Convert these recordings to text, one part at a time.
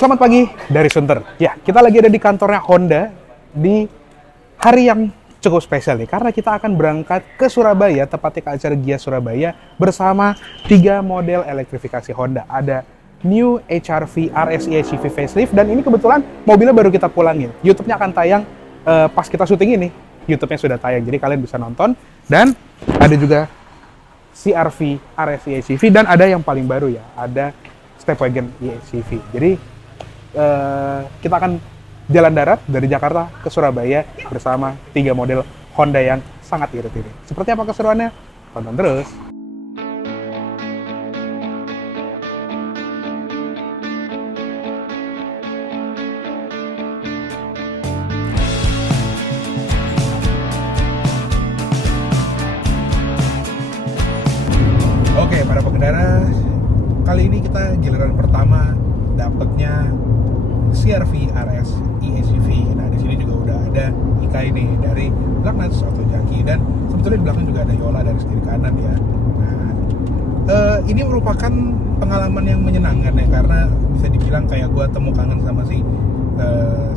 Selamat pagi dari Sunter. Ya, kita lagi ada di kantornya Honda di hari yang cukup spesial nih, karena kita akan berangkat ke Surabaya, tepatnya ke acara Gias Surabaya bersama 3 model elektrifikasi Honda. Ada New HR-V RS eHEV facelift, dan ini kebetulan mobilnya baru kita pulangin. YouTube-nya akan tayang pas kita syuting ini. YouTube-nya sudah tayang, jadi kalian bisa nonton. Dan ada juga CR-V RS eHEV, dan ada yang paling baru ya, ada Stepwagon eHEV. Jadi kita akan jalan darat dari Jakarta ke Surabaya bersama 3 model Honda yang sangat irit ini. Seperti apa keseruannya? Tonton terus. Oke, para pengendara, kali ini kita giliran pertama dapatnya CR-V RS eHEV. Nah, di sini juga udah ada Ika ini dari Blacknuts Auto Jaki, dan sebetulnya di belakang juga ada Yola dari kiri kanan ya. Nah, ini merupakan pengalaman yang menyenangkan ya, karena bisa dibilang kayak gua temu kangen sama si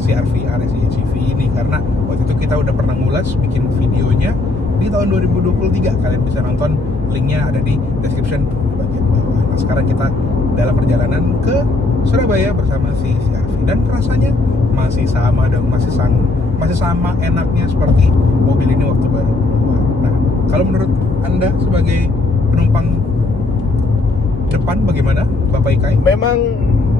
CR-V RS eHEV ini, karena waktu itu kita udah pernah ngulas bikin videonya di tahun 2023. Kalian bisa nonton, linknya ada di description bagian bawah. Nah, sekarang kita dalam perjalanan ke Surabaya bersama si CR-V, dan rasanya masih sama dong, masih sama enaknya seperti mobil ini waktu baru keluar. Nah, kalau menurut Anda sebagai penumpang depan bagaimana, Bapak Ikai? Memang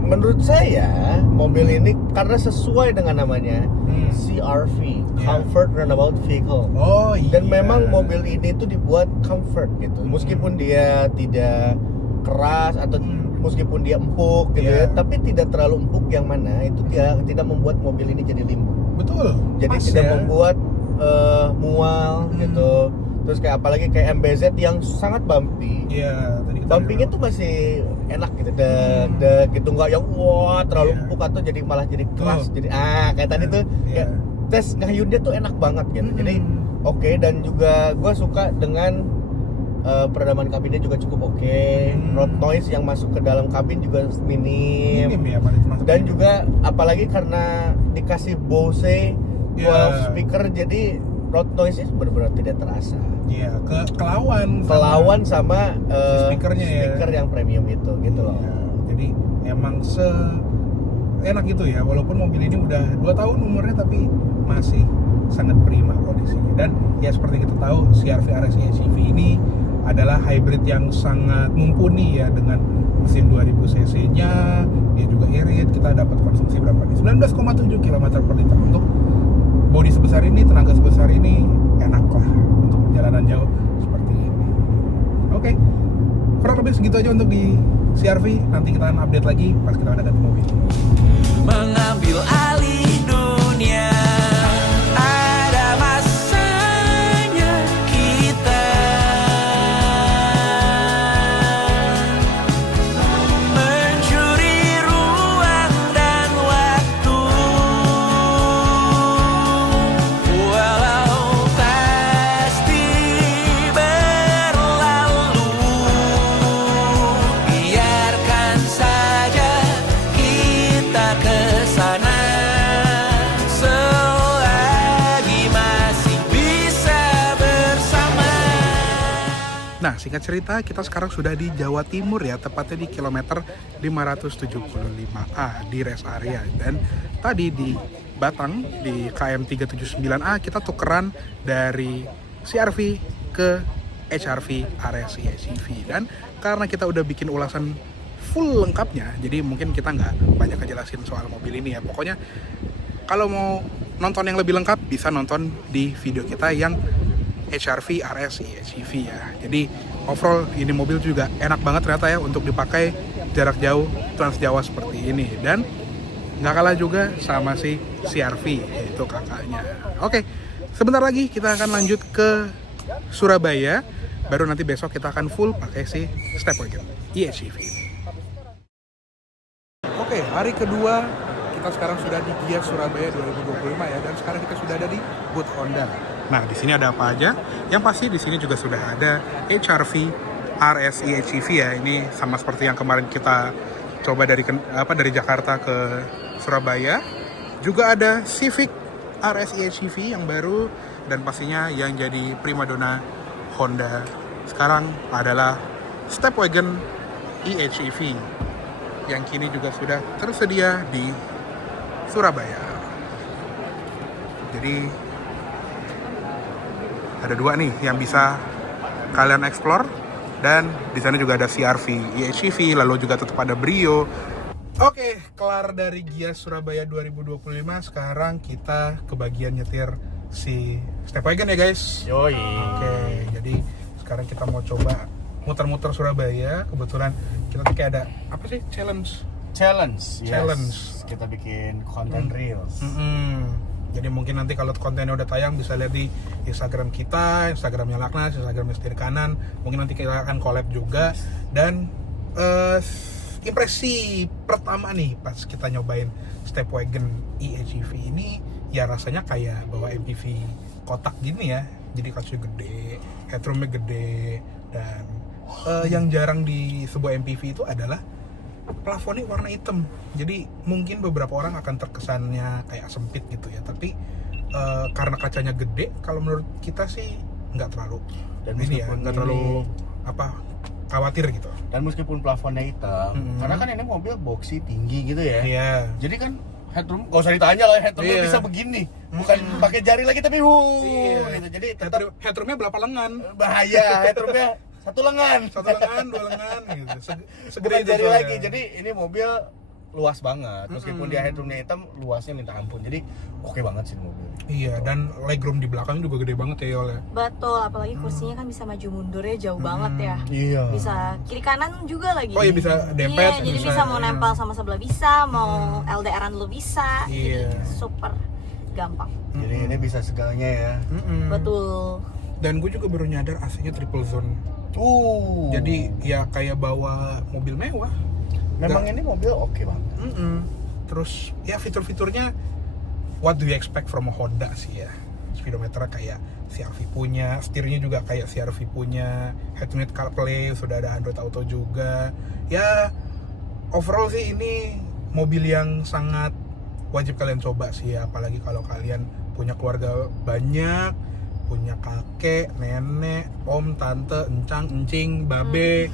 menurut saya mobil ini karena sesuai dengan namanya CR-V, Comfort Runabout Vehicle. Oh iya. Dan memang mobil ini tuh dibuat comfort gitu. Meskipun dia tidak keras atau meskipun dia empuk gitu ya, tapi tidak terlalu empuk yang mana itu dia tidak membuat mobil ini jadi limbo. Betul. Jadi tidak membuat mual gitu. Terus kayak apalagi kayak MBZ yang sangat bumpy. Iya, tadi kita Bumpingnya tuh masih enak gitu, gitu, nggak yang wah terlalu empuk atau jadi malah jadi keras. Jadi kayak tadi tuh kayak tes ngayunnya tuh enak banget gitu. Jadi oke, dan juga gue suka dengan peredaman kabinnya juga cukup oke. Road noise yang masuk ke dalam kabin juga minim ya, dan juga apalagi karena dikasih Bose 12 speaker, jadi road noise-nya benar-benar tidak terasa. Iya, kelawan sama speakernya speaker yang premium itu gitu loh. Jadi emang enak itu ya, walaupun mobil ini udah 2 tahun umurnya tapi masih sangat prima kondisinya. Dan ya seperti kita tahu, CR-V RS eHEV ini adalah hybrid yang sangat mumpuni ya, dengan mesin 2000 cc-nya, dia juga irit. Kita dapat konsumsi berapa nih? 19,7 km per liter. Untuk bodi sebesar ini, tenaga sebesar ini, enak lah untuk perjalanan jauh seperti ini. Oke, kurang lebih segitu aja untuk di CR-V. Nanti kita akan update lagi pas kita udah ganti mobil. Mengambil alih dunia, ada masanya kita mencuri ruang dan waktu, walau pasti berlalu. Biarkan saja kita kesana selagi masih bisa bersama. Nah, singkat cerita, kita sekarang sudah di Jawa Timur ya, tepatnya di kilometer 575A di rest area. Dan tadi di Batang, di KM 379A, kita tukeran dari CR-V ke HR-V RS eHEV. Dan karena kita udah bikin ulasan full lengkapnya, jadi mungkin kita nggak banyak ngejelasin soal mobil ini ya. Pokoknya kalau mau nonton yang lebih lengkap, bisa nonton di video kita yang HR-V RS eHEV ya. Jadi overall ini mobil juga enak banget ternyata ya untuk dipakai jarak jauh Trans Jawa seperti ini. Dan nggak kalah juga sama si CR-V, yaitu kakaknya. Oke, sebentar lagi kita akan lanjut ke Surabaya. Baru nanti besok kita akan full pakai si Stepwagon eHEV. Oke, hari kedua kita sekarang sudah di Gias Surabaya 2025 ya, dan sekarang kita sudah ada di booth Honda. Nah, di sini ada apa aja? Yang pasti di sini juga sudah ada HR-V RS eHEV ya. Ini sama seperti yang kemarin kita coba dari Jakarta ke Surabaya. Juga ada Civic RS EHEV yang baru, dan pastinya yang jadi primadona Honda sekarang adalah Stepwagon EHEV yang kini juga sudah tersedia di Surabaya. Jadi ada dua nih yang bisa kalian explore, dan di sana juga ada CR-V EHEV, lalu juga tetap ada Brio. Oke, kelar dari Gias Surabaya 2025. Sekarang kita ke bagian nyetir si Stepwagon ya guys. Yoi. Oke, jadi sekarang kita mau coba muter-muter Surabaya. Kebetulan kita tuh kayak ada apa sih, challenge. Yes. Challenge. Kita bikin konten reels. Jadi mungkin nanti kalau kontennya udah tayang bisa lihat di Instagram kita, Instagramnya Laknas, Instagramnya Setir Kanan. Mungkin nanti kita akan collab juga. Dan impresi pertama nih pas kita nyobain Stepwagon EHEV ini, ya rasanya kayak bawa MPV kotak gini ya. Jadi kasusnya gede, headroomnya gede, dan yang jarang di sebuah MPV itu adalah plafonnya warna hitam. Jadi mungkin beberapa orang akan terkesannya kayak sempit gitu ya, tapi karena kacanya gede, kalau menurut kita sih nggak terlalu Dan ini ya, nggak terlalu khawatir gitu. Dan meskipun plafonnya hitam, karena kan ini mobil boxy tinggi gitu ya. Iya. Jadi kan headroom, gak usah ditanya lah, headroomnya Iya. bisa begini, bukan pakai jari lagi tapi gitu. Jadi tetap Headroomnya berapa lengan? bahaya, headroomnya satu lengan, Satu lengan, dua lengan gitu. Segede bukan itu jari soalnya. lagi. Jadi ini mobil luas banget, meskipun dia headroomnya hitam, luasnya minta ampun. Jadi oke banget sih mobil. Iya, dan legroom di belakang juga gede banget ya Yol ya. Betul, apalagi kursinya kan bisa maju mundurnya jauh banget ya. Iya. Bisa kiri kanan juga lagi. Oh iya, bisa dempet, Iya, jadi bisa, bisa mau nempel sama sebelah bisa, mau LDR-an lu bisa. Iya. Jadi super gampang. Jadi ini bisa segalanya ya. Betul. Dan gue juga baru nyadar AC-nya triple zone. Jadi ya kayak bawa mobil mewah. memang ini mobil oke banget. Terus ya fitur-fiturnya what do you expect from a Honda sih ya. Speedometer kayak CR-V punya, setirnya juga kayak CR-V punya, head-unit CarPlay, sudah ada Android Auto juga. Ya overall sih ini mobil yang sangat wajib kalian coba sih ya, apalagi kalau kalian punya keluarga banyak, punya kakek, nenek, om, tante, encang, encing, babe,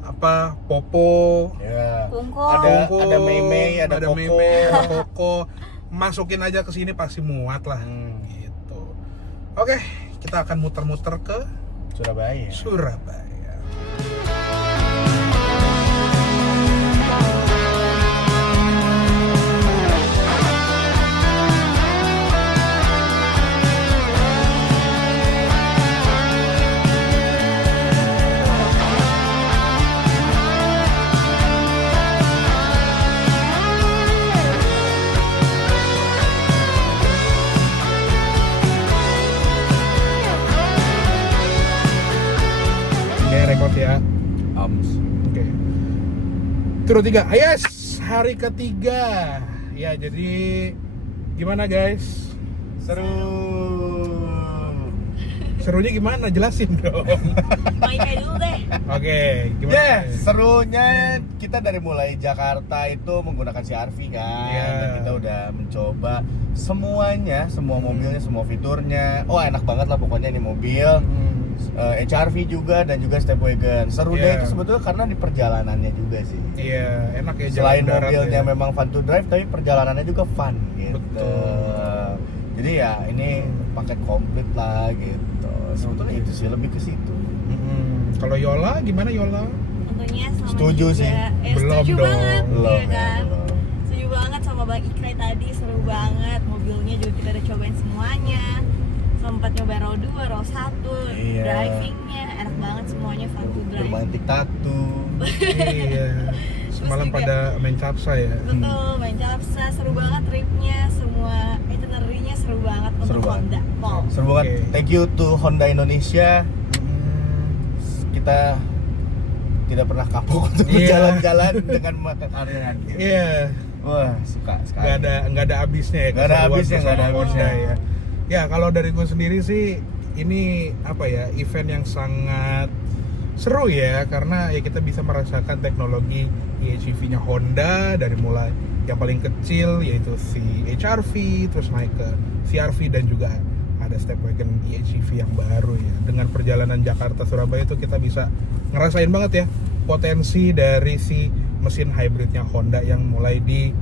apa, popo, Ya. Kungko. Ada Mei-Mei, ada Koko. Mei-Mei, ada Koko. Masukin aja ke sini pasti muat lah. Gitu. Oke, kita akan muter-muter ke Surabaya. Surabaya. Oke, rekod ya. Oke. Turun 3. Yes, hari ketiga. Ya, jadi gimana guys? Serunya gimana? Jelasin dong. Main dulu deh. Oke, gimana? Serunya kita dari mulai Jakarta itu menggunakan CR-V kan. Iya. Dan kita udah mencoba semuanya, semua mobilnya, semua fiturnya. Oh, enak banget lah pokoknya ini mobil. HR-V juga dan juga Stepwagon. Serunya Iya. itu sebetulnya karena di perjalanannya juga sih. Iya, enak ya jalan Selain darat mobilnya ya. memang fun to drive, tapi perjalanannya juga fun gitu. Betul. Jadi ya ini paket komplit lah gitu. Sebetulnya itu sih, lebih ke situ. Kalau Yola gimana Yola? Tentunya sama Setuju juga. sih. Belum Setuju dong. banget, Belum, iya kan? belum. Setuju banget sama Bang Ikrai tadi, seru banget. Mobilnya juga kita udah cobain semuanya. Sempat nyobain row 2, row 1, Iya. drivingnya enak banget semuanya, fun to drive. Bermain tiktok-tu. Iya. Semalam juga- pada main capsa ya. Betul, main capsa, seru banget tripnya, semua itinerary-nya seru banget Seru untuk banget. Honda. Wow. Seru banget. Oke. Thank you to Honda Indonesia. Kita tidak pernah kapok untuk Iya. berjalan-jalan dengan mata kalian. Iya. Wah, suka sekali. Nggak ada habisnya ya. Nggak ada keseruan habisnya, nggak ada bersama habisnya. Honda ya. Ya kalau dari gue sendiri sih ini apa ya, event yang sangat seru ya, karena ya kita bisa merasakan teknologi eHEV-nya Honda dari mulai yang paling kecil yaitu si HR-V, terus naik ke CR-V dan juga ada step wagon eHEV yang baru ya. Dengan perjalanan Jakarta Surabaya itu kita bisa ngerasain banget ya potensi dari si mesin hybridnya Honda yang mulai di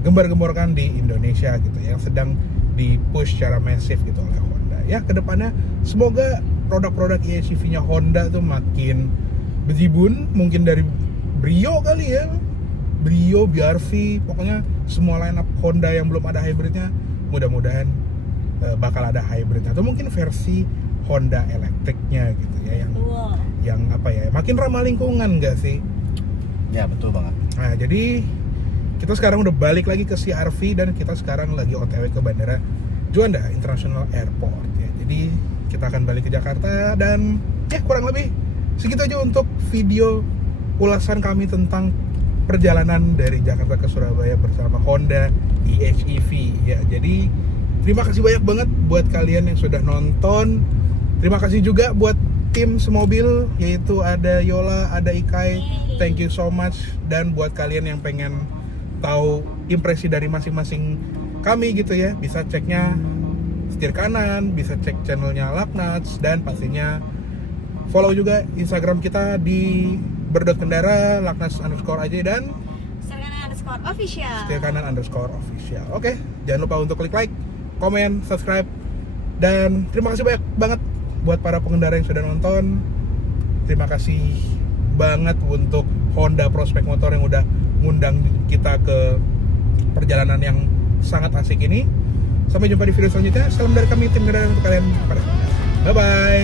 gembar-gemborkan di Indonesia gitu, yang sedang di-push secara masif gitu oleh Honda. Ya, kedepannya semoga produk-produk eHEV-nya Honda tuh makin bejibun, mungkin dari Brio kali ya, Brio, BR-V, pokoknya semua lineup Honda yang belum ada hybridnya, mudah-mudahan bakal ada hybridnya, atau mungkin versi Honda elektriknya gitu ya, yang apa ya, makin ramah lingkungan nggak sih? Ya betul banget. Nah, jadi kita sekarang udah balik lagi ke CR-V dan kita sekarang lagi OTW ke Bandara Juanda International Airport ya. Jadi kita akan balik ke Jakarta dan ya kurang lebih segitu aja untuk video ulasan kami tentang perjalanan dari Jakarta ke Surabaya bersama Honda eHEV ya. Jadi terima kasih banyak banget buat kalian yang sudah nonton. Terima kasih juga buat tim semobil, yaitu ada Yola, ada Ikai. Thank you so much. Dan buat kalian yang pengen tahu impresi dari masing-masing kami gitu ya, bisa ceknya setir kanan, bisa cek channelnya Laknats, dan pastinya follow juga Instagram kita di ber.kendara, Laknats_aja, dan _official. _official. Oke, jangan lupa untuk klik like, komen, subscribe, dan terima kasih banyak banget buat para pengendara yang sudah nonton. Terima kasih banget untuk Honda Prospect Motor yang udah ngundang kita ke perjalanan yang sangat asik ini. Sampai jumpa di video selanjutnya. Salam dari kami tim kendaraan untuk kalian. Bye bye.